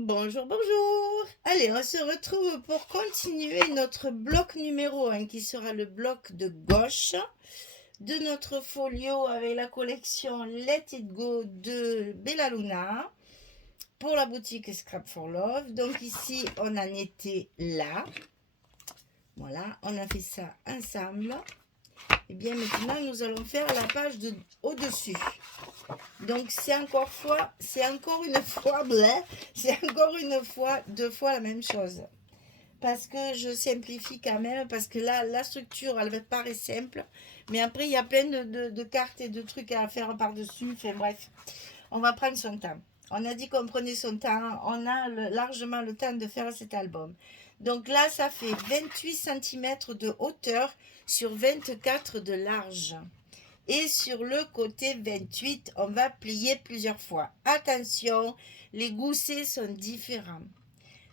Bonjour, bonjour. Allez, on se retrouve pour continuer notre bloc numéro 1 qui sera le bloc de gauche de notre folio avec la collection Let It Go de Bella Luna pour la boutique Scrap for Love. Donc ici, on en était là. Voilà, on a fait ça ensemble. Et bien maintenant, nous allons faire la page de au-dessus. Donc c'est encore une fois, deux fois la même chose. Parce que je simplifie quand même, parce que là, la structure, elle paraît simple, mais après, il y a plein de cartes et de trucs à faire par-dessus. Enfin bref, on va prendre son temps. On a dit qu'on prenait son temps, on a largement le temps de faire cet album. Donc là, ça fait 28 cm de hauteur sur 24 de large. Et sur le côté 28, on va plier plusieurs fois. Attention, les goussets sont différents.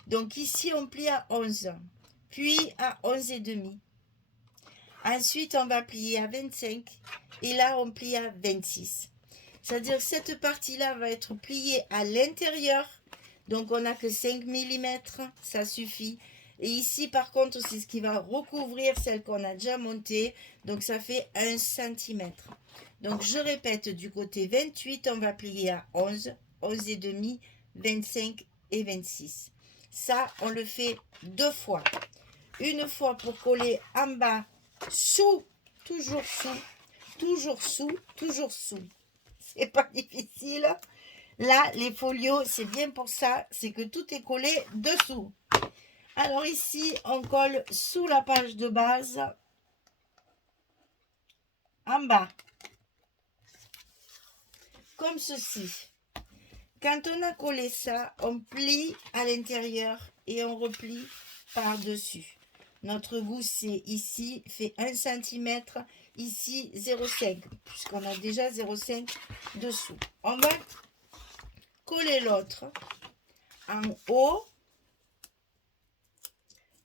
Donc ici, on plie à 11, puis à 11 et demi. Ensuite, on va plier à 25 et là, on plie à 26. C'est-à-dire que cette partie-là va être pliée à l'intérieur. Donc, on n'a que 5 mm, ça suffit. Et ici, par contre, c'est ce qui va recouvrir celle qu'on a déjà montée. Donc, ça fait 1 cm. Donc, je répète, du côté 28, on va plier à 11, 11 et demi, 25 et 26. Ça, on le fait deux fois. Une fois pour coller en bas, sous, toujours sous, toujours sous, toujours sous. C'est pas difficile. Là, les folios, c'est bien pour ça, c'est que tout est collé dessous. Alors ici, on colle sous la page de base, en bas, comme ceci. Quand on a collé ça, on plie à l'intérieur et on replie par-dessus. Notre gousset ici fait 1 cm, ici 0,5, puisqu'on a déjà 0,5 dessous. On va coller l'autre en haut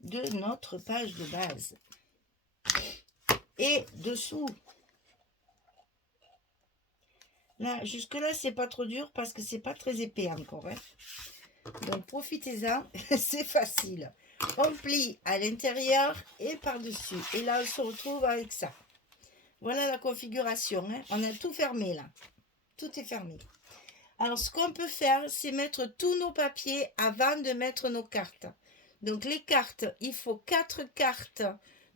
de notre page de base et dessous. Là, jusque là, c'est pas trop dur parce que c'est pas très épais encore, hein. Donc profitez-en, c'est facile. On plie à l'intérieur et par-dessus. Et là, on se retrouve avec ça. Voilà la configuration, hein. On a tout fermé là. Tout est fermé. Alors, ce qu'on peut faire, c'est mettre tous nos papiers avant de mettre nos cartes. Donc, les cartes, il faut 4 cartes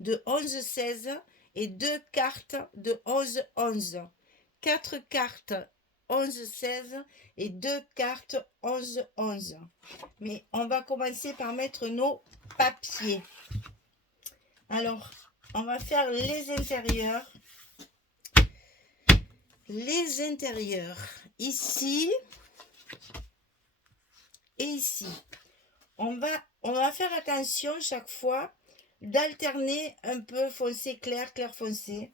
de 11-16 et 2 cartes de 11-11. 4 cartes 11-16 et 2 cartes 11-11. Mais on va commencer par mettre nos papiers. Alors, on va faire les intérieurs. Les intérieurs, ici et ici. On va faire attention chaque fois d'alterner un peu foncé clair, clair foncé.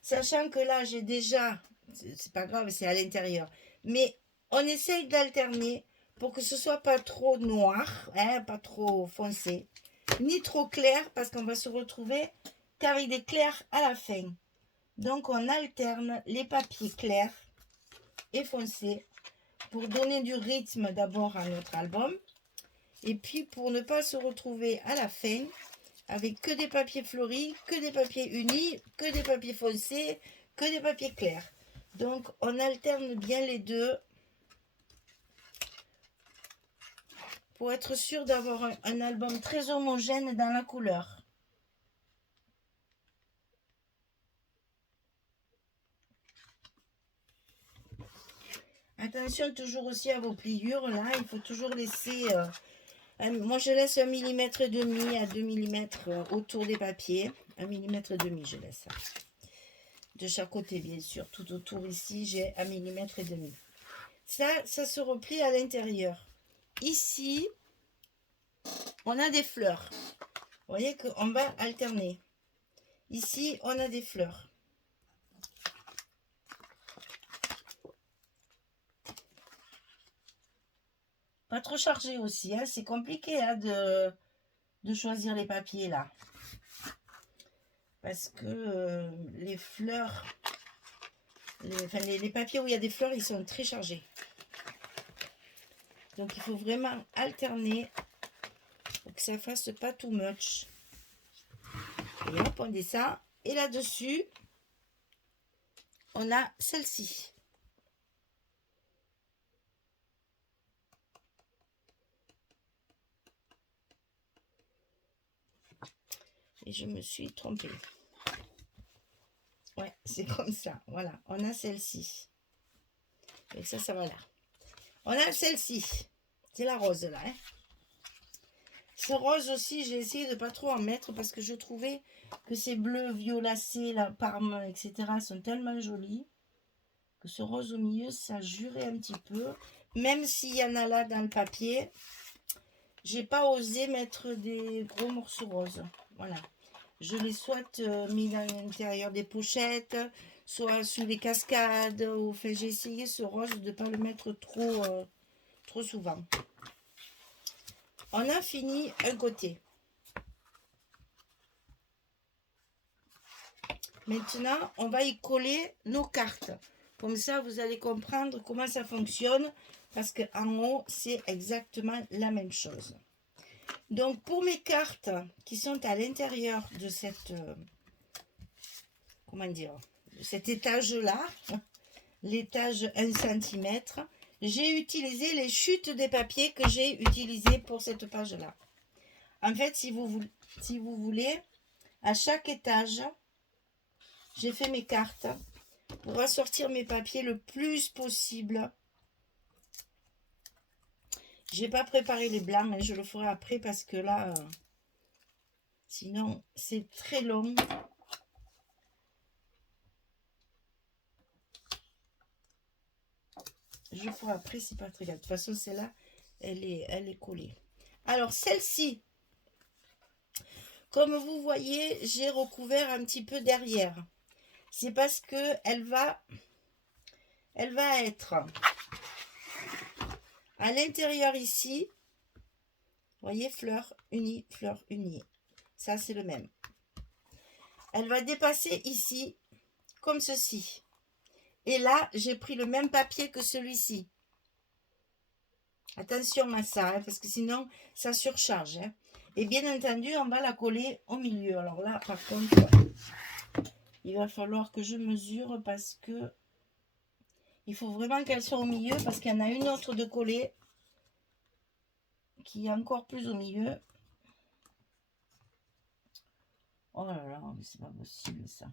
Sachant que là, j'ai déjà, c'est pas grave, c'est à l'intérieur. Mais on essaye d'alterner pour que ce soit pas trop noir, hein, pas trop foncé, ni trop clair, parce qu'on va se retrouver qu'avec des clairs à la fin. Donc, on alterne les papiers clairs et foncés pour donner du rythme d'abord à notre album. Et puis, pour ne pas se retrouver à la fin avec que des papiers fleuris, que des papiers unis, que des papiers foncés, que des papiers clairs. Donc, on alterne bien les deux pour être sûr d'avoir un album très homogène dans la couleur. Attention toujours aussi à vos pliures, là, il faut toujours laisser... moi, je laisse 1,5 mm à 2 mm autour des papiers. 1,5 mm, je laisse. De chaque côté, bien sûr. Tout autour ici, j'ai 1,5 mm. Ça se replie à l'intérieur. Ici, on a des fleurs. Vous voyez qu'on va alterner. Ici, on a des fleurs. Pas trop chargé aussi, hein. C'est compliqué hein, de choisir les papiers là. Parce que les fleurs, les papiers où il y a des fleurs, ils sont très chargés. Donc il faut vraiment alterner pour que ça fasse pas too much. Et hop, on descend. Et là-dessus, on a celle-ci. Et je me suis trompée. Ouais, c'est comme ça. Voilà, on a celle-ci. Et ça va là. On a celle-ci. C'est la rose là. Hein. Ce rose aussi, j'ai essayé de pas trop en mettre parce que je trouvais que ces bleus violacés, la parme, etc. sont tellement jolis que ce rose au milieu, ça jurait un petit peu. Même s'il y en a là dans le papier, j'ai pas osé mettre des gros morceaux roses. Voilà. Je les soit mis dans l'intérieur des pochettes, soit sous les cascades. Enfin, j'ai essayé ce rose de ne pas le mettre trop souvent. On a fini un côté. Maintenant, on va y coller nos cartes. Comme ça, vous allez comprendre comment ça fonctionne. Parce qu'en haut, c'est exactement la même chose. Donc, pour mes cartes qui sont à l'intérieur de cette... comment dire, cet étage-là, l'étage 1 cm, j'ai utilisé les chutes des papiers que j'ai utilisés pour cette page-là. En fait, si vous voulez, à chaque étage, j'ai fait mes cartes pour assortir mes papiers le plus possible. J'ai pas préparé les blancs, mais je le ferai après parce que là, sinon, c'est très long. Je ferai après, c'est pas très grave. De toute façon, celle-là, elle est collée. Alors, celle-ci, comme vous voyez, j'ai recouvert un petit peu derrière. C'est parce que elle va être à l'intérieur ici. Vous voyez, fleur unie, fleur unie. Ça, c'est le même. Elle va dépasser ici, comme ceci. Et là, j'ai pris le même papier que celui-ci. Attention à ça, hein, parce que sinon, ça surcharge. Hein. Et bien entendu, on va la coller au milieu. Alors là, par contre, il va falloir que je mesure parce que il faut vraiment qu'elle soit au milieu parce qu'il y en a une autre de coller qui est encore plus au milieu. Oh là là, mais c'est pas possible ça.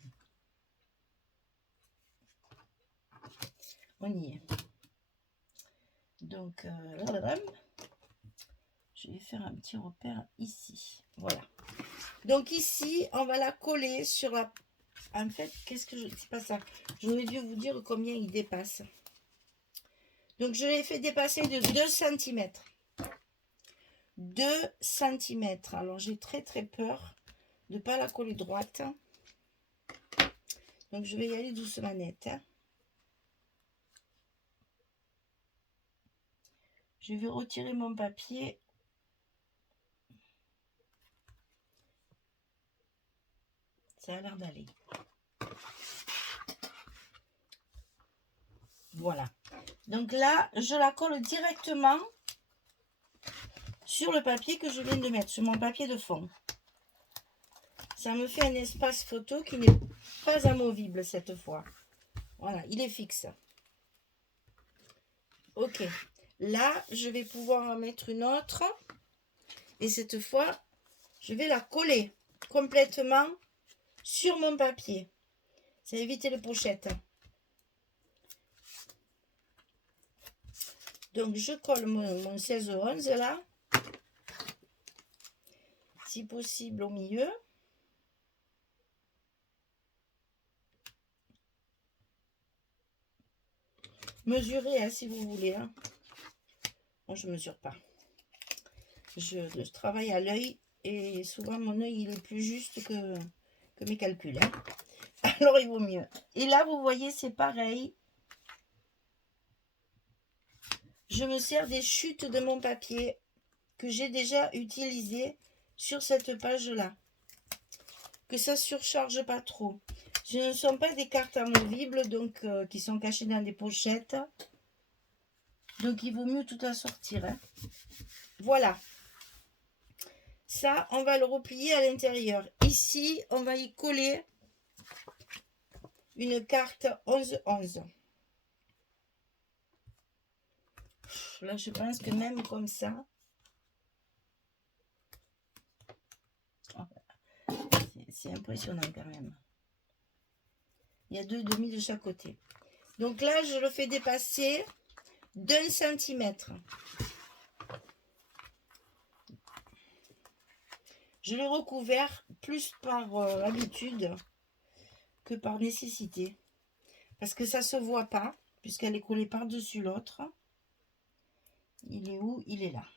On y est. Donc, je vais faire un petit repère ici. Voilà. Donc ici, on va la coller sur la... En fait, qu'est-ce que je... C'est pas ça. J'aurais dû vous dire combien il dépasse. Donc, je l'ai fait dépasser de 2 cm. 2 cm. Alors, j'ai très peur de ne pas la coller droite. Donc, je vais y aller doucement net. Hein. Je vais retirer mon papier. Ça a l'air d'aller. Voilà. Donc là, je la colle directement sur le papier que je viens de mettre, sur mon papier de fond. Ça me fait un espace photo qui n'est pas amovible cette fois. Voilà, il est fixe. Ok. Là, je vais pouvoir en mettre une autre. Et cette fois, je vais la coller complètement sur mon papier. Ça évite les pochettes. Donc, je colle mon 16-11 là. Si possible au milieu. Mesurez hein, si vous voulez. Hein. Moi, je ne mesure pas. Je travaille à l'œil et souvent mon œil il est plus juste que mes calculs. Hein. Alors, il vaut mieux. Et là, vous voyez, c'est pareil. Je me sers des chutes de mon papier que j'ai déjà utilisé sur cette page-là. Que ça ne surcharge pas trop. Ce ne sont pas des cartes amovibles, donc qui sont cachées dans des pochettes. Donc, il vaut mieux tout assortir. Hein. Voilà. Ça, on va le replier à l'intérieur. Ici, on va y coller une carte 11-11. Là, je pense que même comme ça, c'est impressionnant quand même. Il y a 2,5 de chaque côté. Donc là, je le fais dépasser d'1 centimètre. Je l'ai recouvert plus par habitude que par nécessité. Parce que ça ne se voit pas, puisqu'elle est collée par-dessus l'autre. Il est où? Il est là.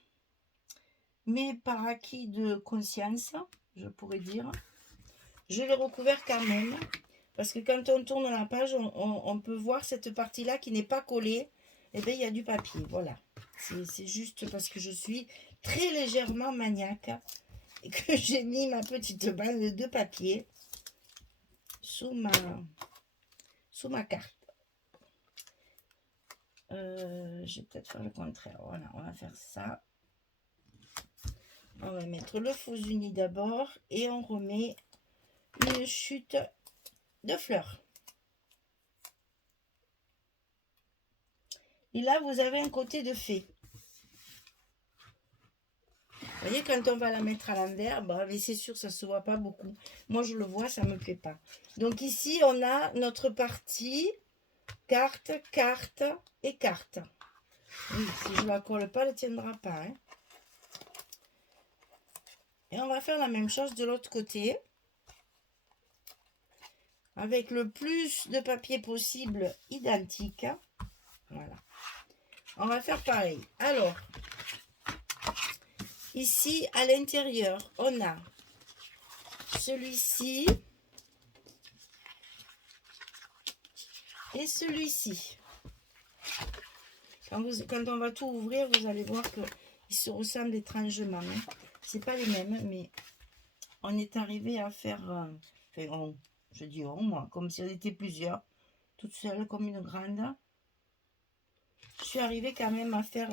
Mais par acquis de conscience, je pourrais dire, je l'ai recouvert quand même. Parce que quand on tourne la page, on peut voir cette partie-là qui n'est pas collée. Et bien, il y a du papier. Voilà. C'est juste parce que je suis très légèrement maniaque et que j'ai mis ma petite balle de papier sous ma carte. Je vais peut-être faire le contraire. Voilà, on va faire ça. On va mettre le faux uni d'abord et on remet une chute de fleurs. Et là, vous avez un côté de fée. Vous voyez, quand on va la mettre à l'envers, bah, c'est sûr, ça ne se voit pas beaucoup. Moi, je le vois, ça ne me plaît pas. Donc ici, on a notre partie carte, carte et carte. Oui, si je ne la colle pas, elle ne tiendra pas. Hein. Et on va faire la même chose de l'autre côté. Avec le plus de papier possible identique. Voilà. On va faire pareil. Alors, ici, à l'intérieur, on a celui-ci et celui-ci. Quand on va tout ouvrir, vous allez voir qu'ils se ressemblent étrangement. Hein. Ce n'est pas les mêmes, mais on est arrivé à faire... enfin, je dis moi, comme si on était plusieurs, toute seule comme une grande. Je suis arrivée quand même à faire...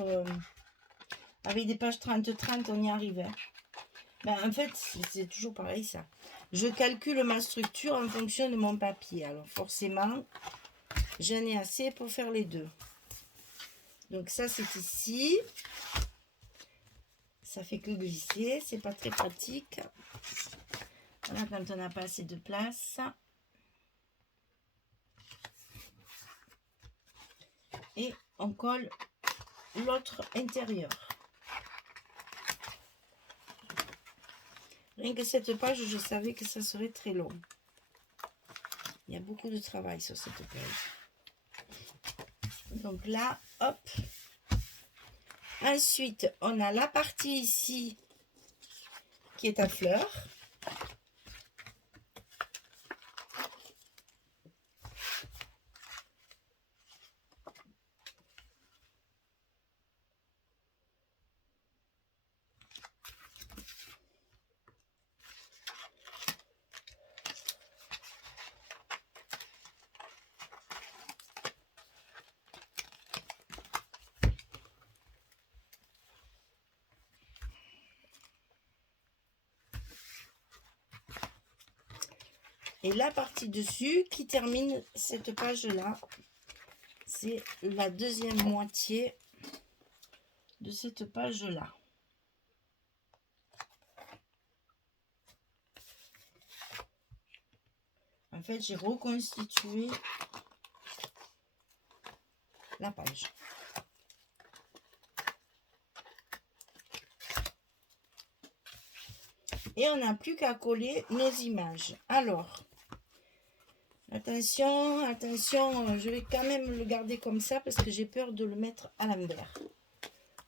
avec des pages 30-30, on y arrivait. Ben, en fait, c'est toujours pareil ça. Je calcule ma structure en fonction de mon papier. Alors forcément, j'en ai assez pour faire les deux. Donc ça, c'est ici. Ça fait que glisser. C'est pas très pratique. Voilà, quand on n'a pas assez de place. Et on colle l'autre intérieur. Rien que cette page, je savais que ça serait très long. Il y a beaucoup de travail sur cette page. Donc là, hop. Ensuite, on a la partie ici qui est à fleurs. Et la partie dessus qui termine cette page-là, c'est la deuxième moitié de cette page-là. En fait, j'ai reconstitué la page. Et on n'a plus qu'à coller nos images. Alors, attention, attention, je vais quand même le garder comme ça parce que j'ai peur de le mettre à l'envers.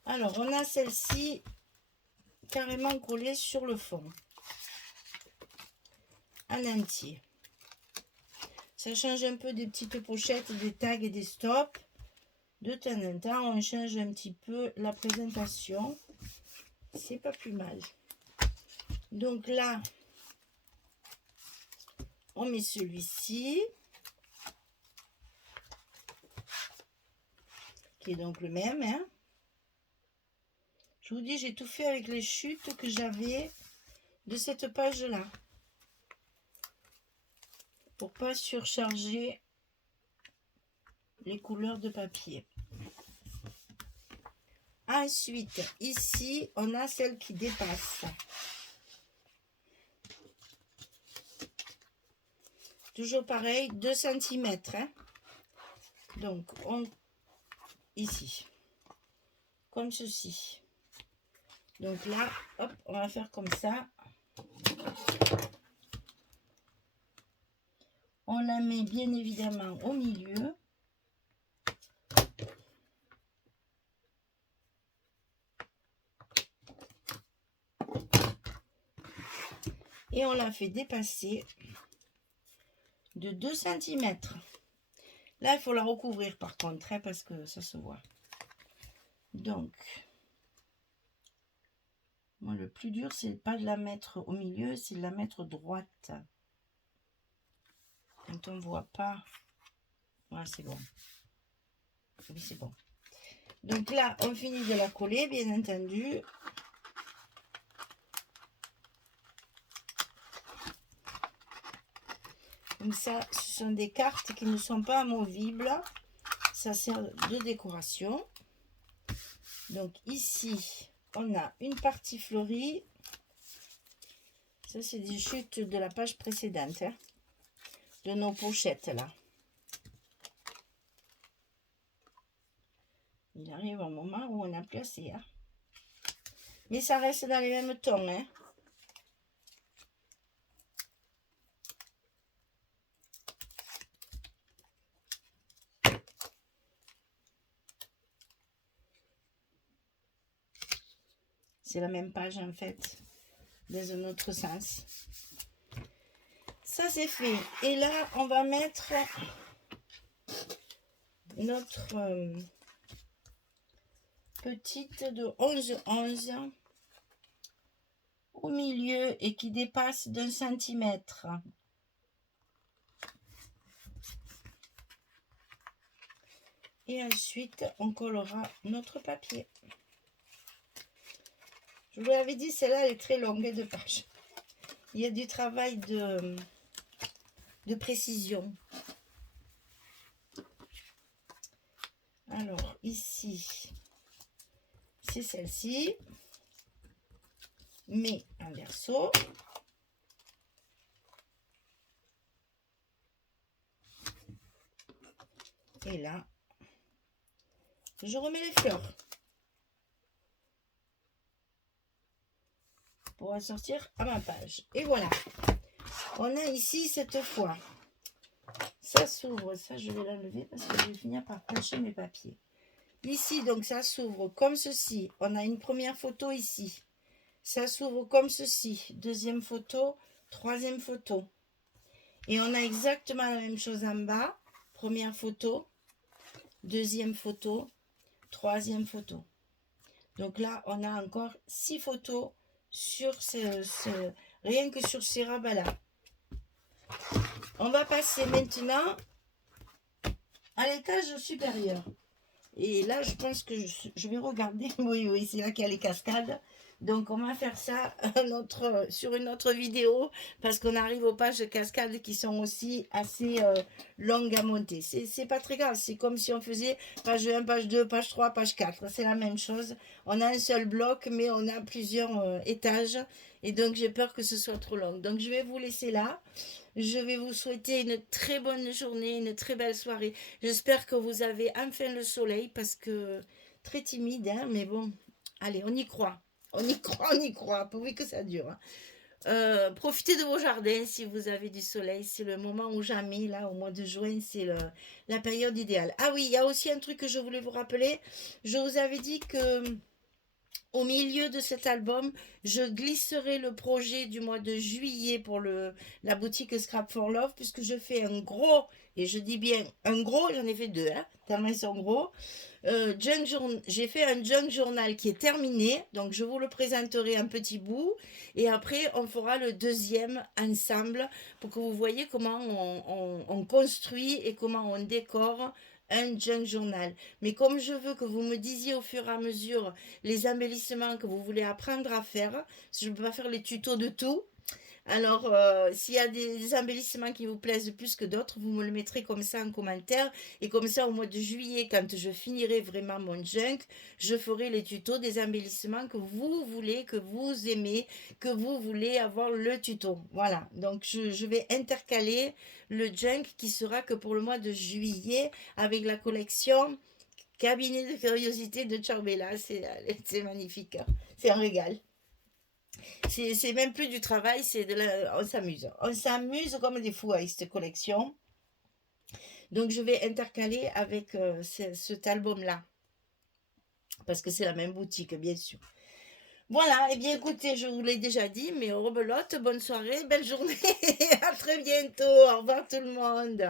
Alors, on a celle-ci carrément collée sur le fond. En entier. Ça change un peu des petites pochettes, des tags et des stops. De temps en temps, on change un petit peu la présentation. C'est pas plus mal. Donc là, on met celui-ci. qui est donc le même, hein. Je vous dis, j'ai tout fait avec les chutes que j'avais de cette page-là. Pour pas surcharger les couleurs de papier. Ensuite, ici, on a celle qui dépasse. Toujours pareil, 2 cm. Hein. Donc, ici, comme ceci. Donc là, hop, on va faire comme ça. On la met bien évidemment au milieu. Et on la fait dépasser de 2 cm. Là, il faut la recouvrir par contre, hein, parce que ça se voit. Donc, moi, le plus dur, c'est pas de la mettre au milieu, c'est de la mettre droite. Quand on ne voit pas, voilà, c'est bon. Oui, c'est bon. Donc là, on finit de la coller, bien entendu. Comme ça, ce sont des cartes qui ne sont pas amovibles. Ça sert de décoration. Donc ici, on a une partie fleurie. Ça, c'est des chutes de la page précédente, hein, de nos pochettes, là. Il arrive un moment où on n'a plus assez. Hein. Mais ça reste dans les mêmes tons. Hein. C'est la même page en fait, dans un autre sens. Ça c'est fait. Et là, on va mettre notre petite de 11 au milieu et qui dépasse d'1 centimètre. Et ensuite, on collera notre papier. Je vous l'avais dit, celle-là, elle est très longue de pages. Il y a du travail de précision. Alors, ici, c'est celle-ci, mais en verso. Et là, je remets les fleurs. Pour assortir à ma page. Et voilà. On a ici cette fois. Ça s'ouvre. Ça, je vais l'enlever parce que je vais finir par pencher mes papiers. Ici, donc, ça s'ouvre comme ceci. On a une première photo ici. Ça s'ouvre comme ceci. Deuxième photo. Troisième photo. Et on a exactement la même chose en bas. Première photo. Deuxième photo. Troisième photo. Donc là, on a encore 6 photos sur rien que sur ces rabats là. On va passer maintenant à l'étage supérieur et là je pense que je vais regarder. Oui, c'est là qu'il y a les cascades, donc on va faire ça sur une autre vidéo parce qu'on arrive aux pages de cascades qui sont aussi assez longues à monter. C'est pas très grave, c'est comme si on faisait page 1, page 2, page 3, page 4, c'est la même chose. On a un seul bloc mais on a plusieurs étages et donc j'ai peur que ce soit trop long. Donc je vais vous laisser là. Je vais vous souhaiter une très bonne journée, une très belle soirée. J'espère que vous avez enfin le soleil parce que très timide, hein, mais bon, allez, on y croit. On y croit, pourvu que ça dure. Profitez de vos jardins si vous avez du soleil. C'est le moment ou jamais, là, au mois de juin, c'est la période idéale. Ah oui, il y a aussi un truc que je voulais vous rappeler. Je vous avais dit que au milieu de cet album, je glisserai le projet du mois de juillet pour la boutique Scrap for Love, puisque je fais un gros, et je dis bien un gros, j'en ai fait 2, hein, tellement ils sont gros. J'ai fait un junk journal qui est terminé, donc je vous le présenterai un petit bout, et après on fera le deuxième ensemble pour que vous voyez comment on construit et comment on décore un junk journal. Mais comme je veux que vous me disiez au fur et à mesure les embellissements que vous voulez apprendre à faire, parce que je ne peux pas faire les tutos de tout, alors, s'il y a des embellissements qui vous plaisent plus que d'autres, vous me le mettrez comme ça en commentaire. Et comme ça, au mois de juillet, quand je finirai vraiment mon junk, je ferai les tutos des embellissements que vous voulez, que vous aimez, que vous voulez avoir le tuto. Voilà. Donc, je vais intercaler le junk qui sera que pour le mois de juillet avec la collection Cabinet de curiosité de Charbella. C'est magnifique, hein. C'est un régal. C'est même plus du travail, on s'amuse. On s'amuse comme des fous avec cette collection. Donc je vais intercaler avec cet album-là. Parce que c'est la même boutique, bien sûr. Voilà, et bien écoutez, je vous l'ai déjà dit, mais rebelote, bonne soirée, belle journée, à très bientôt, au revoir tout le monde.